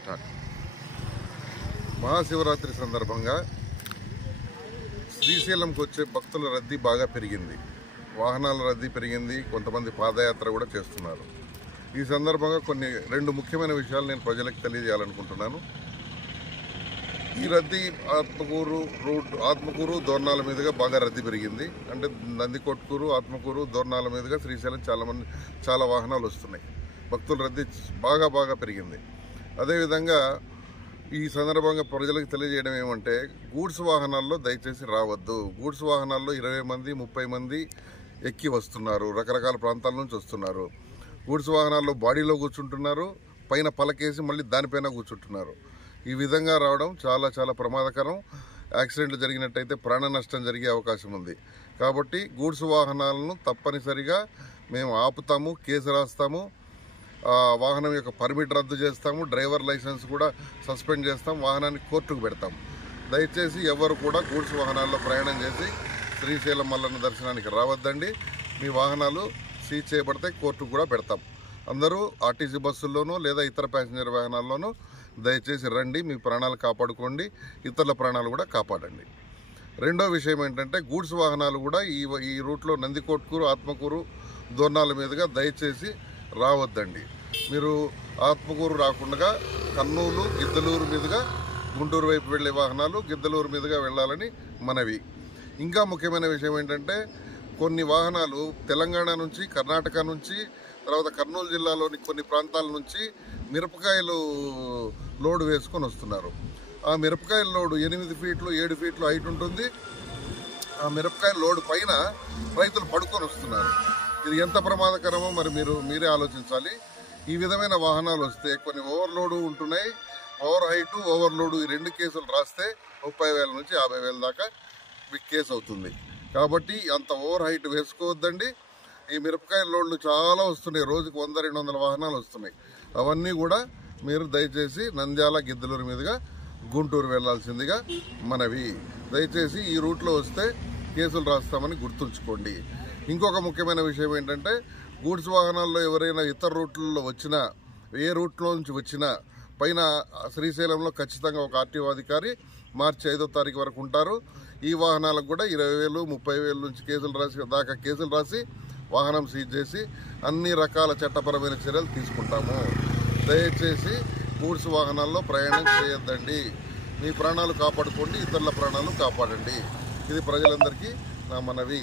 Start. Mahashivratri సందర్భంగా శ్రీశైలంకి వచ్చే భక్తుల రద్దీ బాగా పెరిగింది. వాహనాల రద్దీ పెరిగింది. కొంతమంది పాదయాత్ర కూడా చేస్తున్నారు. ఈ సందర్భంగా రెండు ముఖ్యమైన విషయాలు నేను ప్రజలకు తెలియజేయాలనుకుంటున్నాను. ఈ రద్దీ ఆత్మకూరు దోర్నాల మీదుగా బాగా రద్దీ పెరిగింది. అంటే నందికొట్కూరు, ఆత్మకూరు, దోర్నాల మీదుగా శ్రీశైలం చాలా వాహనాలు వస్తున్నాయి. భక్తుల రద్దీ బాగా పెరిగింది. అదేవిధంగా ఈ సందర్భంగా ప్రజలకు తెలియజేయడం ఏమంటే, గూడ్స్ వాహనాల్లో దయచేసి రావద్దు. గూడ్స్ వాహనాల్లో 20 మంది 30 మంది ఎక్కి వస్తున్నారు. రకరకాల ప్రాంతాల నుంచి వస్తున్నారు. గూడ్స్ వాహనాల్లో బాడీలో కూర్చుంటున్నారు, పైన పలకేసి మళ్ళీ దానిపైన కూర్చుంటున్నారు. ఈ విధంగా రావడం చాలా ప్రమాదకరం. యాక్సిడెంట్లు జరిగినట్టయితే ప్రాణ నష్టం జరిగే అవకాశం ఉంది. కాబట్టి గూడ్స్ వాహనాలను తప్పనిసరిగా మేము ఆపుతాము, కేసు రాస్తాము, వాహనం యొక్క పర్మిట్ రద్దు చేస్తాము, డ్రైవర్ లైసెన్స్ కూడా సస్పెండ్ చేస్తాం, వాహనాన్ని కోర్టుకు పెడతాం. దయచేసి ఎవరు కూడా గూడ్స్ వాహనాల్లో ప్రయాణం చేసి శ్రీశైలం మల్లన్న దర్శనానికి రావద్దండి. మీ వాహనాలు సీజ్ చేయబడితే కోర్టుకు కూడా పెడతాం. అందరూ ఆర్టీసీ బస్సుల్లోనూ లేదా ఇతర ప్యాసింజర్ వాహనాల్లోనూ దయచేసి రండి. మీ ప్రాణాలు కాపాడుకోండి, ఇతరుల ప్రాణాలు కూడా కాపాడండి. రెండో విషయం ఏంటంటే, గూడ్స్ వాహనాలు కూడా ఈ రూట్లో నందికొట్కూరు, ఆత్మకూరు, దోర్నాల మీదుగా దయచేసి రావద్దండి. మీరు ఆత్మకూరు రాకుండా కర్నూలు, గిద్దలూరు మీదుగా గుంటూరు వైపు వెళ్లే వాహనాలు గిద్దలూరు మీదుగా వెళ్ళాలని మనవి. ఇంకా ముఖ్యమైన విషయం ఏంటంటే, కొన్ని వాహనాలు తెలంగాణ నుంచి, కర్ణాటక నుంచి, తర్వాత కర్నూలు జిల్లాలోని కొన్ని ప్రాంతాల నుంచి మిరపకాయలు లోడు వేసుకొని వస్తున్నారు. ఆ మిరపకాయల లోడు 8 ఫీట్లు 7 ఫీట్లు హైట్ ఉంటుంది. ఆ మిరపకాయల లోడు పైన రైతులు పడుకొని వస్తున్నారు. ఇది ఎంత ప్రమాదకరమో మరి మీరే ఆలోచించాలి. ఈ విధమైన వాహనాలు వస్తే కొన్ని ఓవర్లోడు ఉంటున్నాయి. ఓవర్ హైట్, ఓవర్లోడు ఈ 2 కేసులు రాస్తే 30,000 నుంచి 50,000 దాకా కేసు అవుతుంది. కాబట్టి అంత ఓవర్ హైట్ వేసుకోవద్దండి. ఈ మిరపకాయ లోడ్లు చాలా వస్తున్నాయి. రోజుకు 100-200 వాహనాలు వస్తున్నాయి. అవన్నీ కూడా మీరు దయచేసి నంద్యాల, గిద్దలూరు మీదుగా గుంటూరు వెళ్లాల్సిందిగా మనవి. దయచేసి ఈ రూట్లో వస్తే కేసులు రాస్తామని గుర్తుంచుకోండి. ఇంకొక ముఖ్యమైన విషయం ఏంటంటే, గూడ్స్ వాహనాల్లో ఎవరైనా ఇతర రూట్లలో వచ్చినా, ఏ రూట్లో నుంచి వచ్చినా పైన శ్రీశైలంలో ఖచ్చితంగా ఒక ఆర్టీఓ అధికారి మార్చి 5వ తారీఖు వరకు ఉంటారు. ఈ వాహనాలకు కూడా 20,000 30,000 నుంచి కేసులు రాసి వాహనం సీజ్ చేసి అన్ని రకాల చట్టపరమైన చర్యలు తీసుకుంటాము. దయచేసి గూడ్స్ వాహనాల్లో ప్రయాణం చేయొద్దండి. మీ ప్రాణాలు కాపాడుకోండి, ఇతరుల ప్రాణాలు కాపాడండి. ఇది ప్రజలందరికీ నా మనవి.